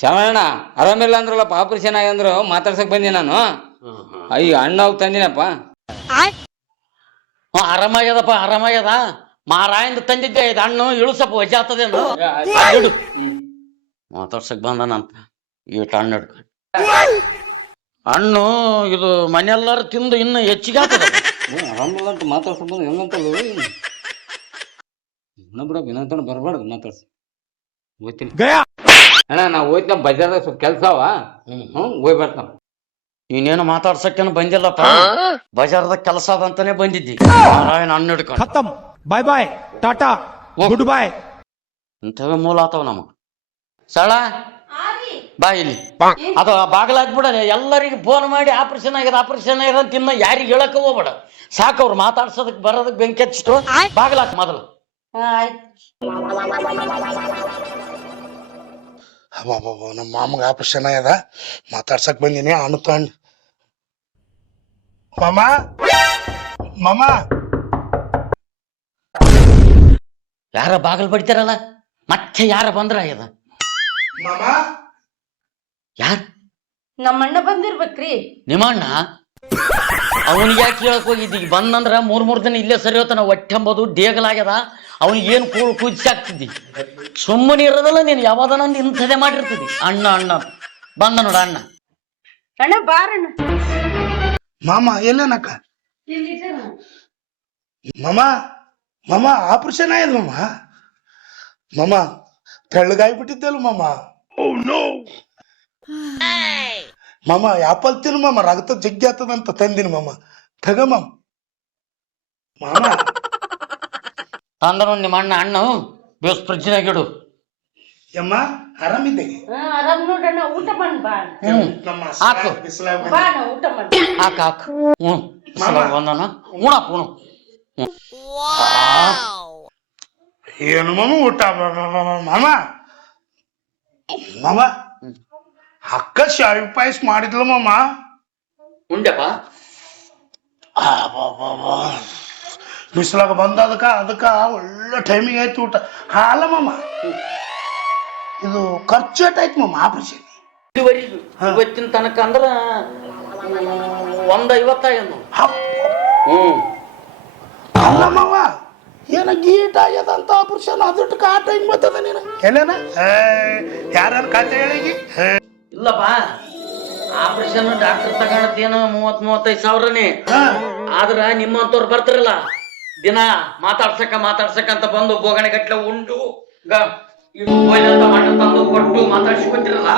ಶರಣ ಆರಾಮಿಲ್ಲ ಅಂದ್ರಲ್ಲಪ್ಪ ಆಪರೇಷನ್ ಆಗಂದ್ರು ಮಾತಾಡ್ಸಕ್ ಬಂದಿ ನಾನು. ಅಯ್ಯ ಅಣ್ಣ ಹೋಗಿ ತಂದಿನಪ್ಪ. ಆರಾಮಾಗ್ಯದಪ್ಪ ಆರಾಮಾಗ್ಯದ. ಮಾರಾಯಿಂದ ತಂದಿದ್ದೆ ಇದು ಹಣ್ಣು ಇಳಿಸಪ್ಪ ವಜೆ ಆಗ್ತದೇನು ಮಾತಾಡ್ಸಕ್ ಬಂದನಂತ ಈಟ ಹಣ್ಣು ಹಿಡ್ಕೊಂಡು. ಹಣ್ಣು ಇದು ಮನೆಯೆಲ್ಲರೂ ತಿಂದು ಇನ್ನು ಹೆಚ್ಚಿಗೆ ಆಗ್ತದ. ಆರಾಮಿಲ್ಲ ಅಂತ ಮಾತಾಡ್ಸಕ್ ಬಂದು ಹೆಂಗಂತಲ್ಲ ಇನ್ನೊಬ್ರ ವಿನಂತನ ಬರಬಾರ್ದು ಮಾತಾಡ್ಸಿ. ಹೋಗ್ತೀನಿ ಅಣ್ಣ ನಾ ಹೋಯ್ತ ಬಜಾರ್ದಾಗ ಸ್ವಲ್ಪ ಕೆಲ್ಸ ಅವ. ಹೋಗಿ ಬರ್ತಾನ. ನೀನೇನು ಮಾತಾಡ್ಸಕ್ಕೇನು ಬಂದಿಲ್ಲಪ್ಪ, ಬಜಾರ್ದಾಗ ಕೆಲಸ ಅದಂತಾನೆ ಬಂದಿದ್ದಿ. ಮಾರಾಯಣ ಹಣ್ಣು ಹಿಡ್ಕೊಂಡು ಖತಮ್, ಬಾಯ್ ಬಾಯ್, ಟಾಟಾ, ಗುಡ್ ಬಾಯ್. ಇಂಥವೇ ಮೂಲ ಆತವ ನಮಗ. ಸಳ ಬಾ ಇಲ್ಲಿ ಅದು ಬಾಗಲಾಗ್ಬಿಡ. ಎಲ್ಲರಿಗೂ ಫೋನ್ ಮಾಡಿ ಆಪರೇಷನ್ ಆಗ್ಯದ ಆಪರೇಷನ್ ಆಗ್ಯದ ಅಂತ ಇನ್ನ ಯಾರಿಗೆ ಹೇಳಕ್ ಹೋಗ್ಬೇಡ. ಸಾಕು ಅವ್ರು ಮಾತಾಡ್ಸೋದಕ್ ಬರೋದಕ್ ಬೆಂಕಿ ಹಚ್ಚಿಟ್ಟು ಬಾಗಲಾಕ್ ಮೊದಲು. ಅಬ್ಬಬ್ಬ ನಮ್ಮ ಮಾಮಗ ಆಪರೇಷನ್ ಆಗ್ಯದ ಮಾತಾಡ್ಸಕ್ ಬಂದಿನಿ. ಹಣ್ಣು ತಗೊಂಡು ಮಾಮ ಮಾಮ ಯಾರ ಬಾಗಲ್ ಬಡಿತಾರಲ್ಲ ಮತ್ತೆ ಯಾರ ಬಂದ್ರ ಆಗ್ಯದ. ಮಾಮ ಯಾರ ನಮ್ಮಣ್ಣ ಬಂದಿರ್ಬೇಕ್ರಿ. ನಿಮ್ಮಣ್ಣ ಅವನಿಗೆ ಯಾಕೆ ಕೇಳಕ್ ಹೋಗಿದ್ದೀಗ ಬಂದಂದ್ರ ಮೂರ್ ದಿನ ಇಲ್ಲೇ ಸರಿ ಹೋತಾನ. ಹೊಟ್ಟೆ ಎಂಬುದು ಡೇಗಲಾಗ್ಯದ. ಅವನಿಗೆ ಏನು ಕುದಿಸಿ ಆಗ್ತಿದ್ದಿ. ಸುಮ್ಮನೆ ಇರೋದಲ್ಲ ನೀನು ಯಾವಾದ ನಂದು ಇಂಥದೇ ಮಾಡಿರ್ತಿದ್ದಿ. ಅಣ್ಣ ಅಣ್ಣ ಬಂದ ನೋಡ ಅಣ್ಣ. ಅಣ್ಣ ಬಾರಣ್ಣ. ಮಾಮ ಎಲ್ಲನಕ್ಕ ಮಾಮ ಮಾಮ ಆಪರೇಷನ್ ಆಗ್ಯದ ಮಾಮ. ಮಾಮ ತೆಳ್ಳಗಾಯ್ಬಿಟ್ಟಿದ್ದಲ್ಲ ಮಾಮ. ಮಾಮ ಆಪಲ್ ತಿನ್ನು ಮಾಮ, ರಕ್ತ ಜಗ್ಗಿ ಆಗ್ತದಂತ ತಂದಿನ ಮಾಮ. ತಗ ಮಾಮ. ಮಾಮ ತಂದ್ರು ನಿಮ್ಮ ಅಣ್ಣ ಹಣ್ಣು ಬೇಸ್ ಫ್ರಿಜ್ನಾಗಿಡು. ಯಮ್ಮ ಆರಾಮಿದ್ದೆ? ಆರಾಮ್ ನೋಡಣ್ಣ. ಊಟ ಮಾಡ್ ಬಾ. ಹಾಕು ಬಾ ಅಣ್ಣ, ಊಟ ಮಾಡ. ಹಾಕು ಹಾಕು. ಬಂದನ ಉಣಪ್ಪ ಉಣು. ಏನು ಮಾಮ ಊಟ ಮಾಮ. ಮಾಮ ಅಕ್ಕ ಶಾವಿ ಪಾಯಸ್ ಮಾಡಿದ್ಲು ಮಾಮ. ಉಂಡೆಪ್ಪ ಬಿಸಿಲಾಗ ಬಂದ ಅದಕ್ಕ ಒಳ್ಳೆ ಟೈಮಿಂಗ್ ಆಯ್ತು ಊಟ. ಹಾಲ ಮಾಮ ಇದು ಖರ್ಚು ಏಟಾಯ್ತು ಮಾಮ ಆಪರೇಷನ್? ಇವತ್ತಿನ ತನಕ ಅಂದ್ರ 150 ಅಲ್ಲ ಮಾವ ಏನ ಗೀಟ್ ಆಗ್ಯದ ಅಂತ ಆಪರೇಷನ್ ಅದ್ರ ಕಾಟ ಹಿಂಗ್ ಬರ್ತದ ನೀನು ಏನೇನ ಯಾರು ಖಾತೆ ಹೇಳಿಗಿ? ಇಲ್ಲಪ್ಪ ಆಪರೇಷನ್ ಡಾಕ್ಟರ್ ತಗೊಳತ್ತೇನು 30-35 ಸಾವಿರನೇ. ಆದ್ರ ನಿಮ್ಮಂತವ್ರು ಬರ್ತಾರಲ್ಲ ದಿನ ಮಾತಾಡ್ಸಕ್ಕ ಅಂತ ಬಂದು ಬೋಗಣೆ ಗಟ್ಲೆ ಉಂಡು ಮಣ್ಣ ತಂದು ಕೊಟ್ಟು ಮಾತಾಡ್ಸ್ಕೊತಿರಲ್ಲ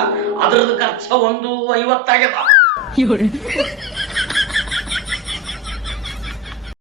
ಅದ್ರದ್ದು ಖರ್ಚ 150 ಆಗ್ಯದ.